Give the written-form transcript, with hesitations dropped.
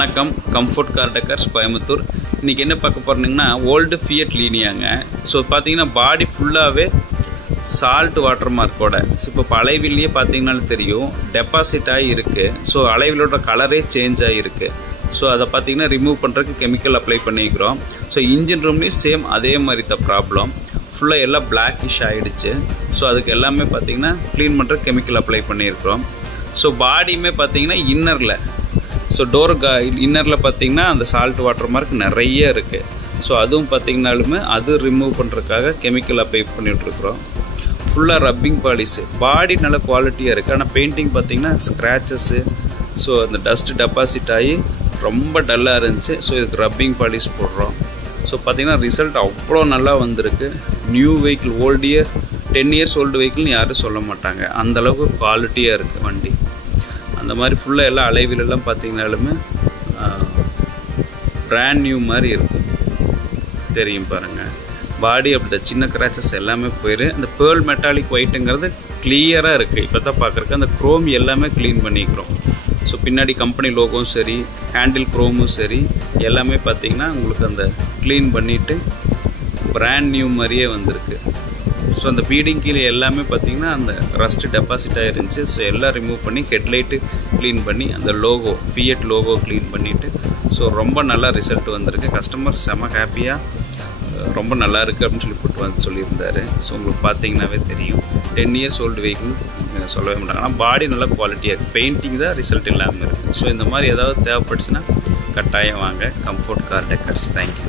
வணக்கம். Comfort car decors Coimbatore. இன்றைக்கி என்ன பார்க்க போகிறீங்கன்னா ஓல்டு ஃபியட் லீனியாங்க. ஸோ பார்த்தீங்கன்னா பாடி ஃபுல்லாகவே சால்ட் வாட்டர் மார்க்கோட. ஸோ இப்போ அலைவில்லையே பார்த்தீங்கன்னாலும் தெரியும் டெபாசிட் ஆகி இருக்குது. ஸோ அலைவிலோட கலரே சேஞ்ச் ஆகிருக்கு. ஸோ அதை பார்த்தீங்கன்னா ரிமூவ் பண்ணுறதுக்கு கெமிக்கல் அப்ளை பண்ணிக்கிறோம். ஸோ இன்ஜின் ரூம்லேயும் சேம் அதே மாதிரி தான் ப்ராப்ளம். ஃபுல்லாக எல்லாம் பிளாக்கிஷ் ஆகிடுச்சு. ஸோ அதுக்கு எல்லாமே பார்த்தீங்கன்னா க்ளீன் பண்ணுறதுக்கு கெமிக்கல் அப்ளை பண்ணியிருக்கிறோம். ஸோ பாடியுமே பார்த்தீங்கன்னா இன்னரில், ஸோ டோர் இன்னரில் பார்த்தீங்கன்னா அந்த சால்ட் வாட்டர் மார்க் நிறைய இருக்குது. ஸோ அதுவும் பார்த்திங்கனாலுமே அது ரிமூவ் பண்ணுறதுக்காக கெமிக்கல் அப்ளை பண்ணிகிட்ருக்குறோம். ஃபுல்லாக ரப்பிங் பாலிஷு. பாடி நல்ல குவாலிட்டியாக இருக்குது. ஆனால் பெயிண்டிங் பார்த்திங்கன்னா ஸ்க்ராச்சஸ்ஸு, ஸோ அந்த டஸ்ட்டு டெபாசிட் ஆகி ரொம்ப டல்லாக இருந்துச்சு. ஸோ இதுக்கு ரப்பிங் பாலிஷ் போடுறோம். ஸோ பார்த்திங்கன்னா ரிசல்ட் அவ்வளோ நல்லா வந்திருக்கு. New vehicle, old year 10 years old வெஹிக்கிள்னு யாரும் சொல்ல மாட்டாங்க. அந்தளவுக்கு குவாலிட்டியாக இருக்குது வண்டி. அந்த மாதிரி ஃபுல்லாக எல்லாம் அலைவிலெல்லாம் பார்த்திங்கனாலுமே பிராண்ட் நியூ மாதிரி இருக்கும். தெரியும் பாருங்கள். பாடி அப்படி தான் சின்ன கிராச்சஸ் எல்லாமே போயிரு. அந்த பேர்ல் மெட்டாலிக் ஒயிட்டுங்கிறது கிளியராக இருக்குது. இப்போ தான் பார்க்குறக்கு அந்த க்ரோம் எல்லாமே க்ளீன் பண்ணிக்கிறோம். ஸோ பின்னாடி கம்பெனி லோகோவும் சரி, ஹேண்டில் க்ரோமும் சரி, எல்லாமே பார்த்திங்கன்னா உங்களுக்கு அந்த க்ளீன் பண்ணிவிட்டு பிராண்ட் நியூ மாதிரியே வந்திருக்கு. ஸோ அந்த பீடிங் கீழே எல்லாமே பார்த்திங்கன்னா அந்த ரஸ்ட்டு டெபாசிட் ஆகிருந்துச்சு. ஸோ எல்லாம் ரிமூவ் பண்ணி ஹெட்லைட்டு க்ளீன் பண்ணி அந்த லோகோ, ஃபியட் லோகோ க்ளீன் பண்ணிவிட்டு ஸோ ரொம்ப நல்லா ரிசல்ட் வந்திருக்கு. கஸ்டமர் செம ஹாப்பியாக ரொம்ப நல்லா இருக்குது அப்படின்னு சொல்லி போட்டு வந்து சொல்லியிருந்தார். ஸோ உங்களுக்கு பார்த்தீங்கன்னாவே தெரியும் 10 இயர்ஸ் ஓல்டு வெஹிக்கிள் சொல்லவே மாட்டாங்க. ஆனால் பாடி நல்லா குவாலிட்டியாக இருக்குது. பெயிண்டிங் தான் ரிசல்ட் இல்லாமல் இருக்குது. ஸோ இந்த மாதிரி ஏதாவது தேவைப்பட்டுச்சுன்னா கட்டாயம் வாங்க. Comfort car decors. தேங்க்யூ.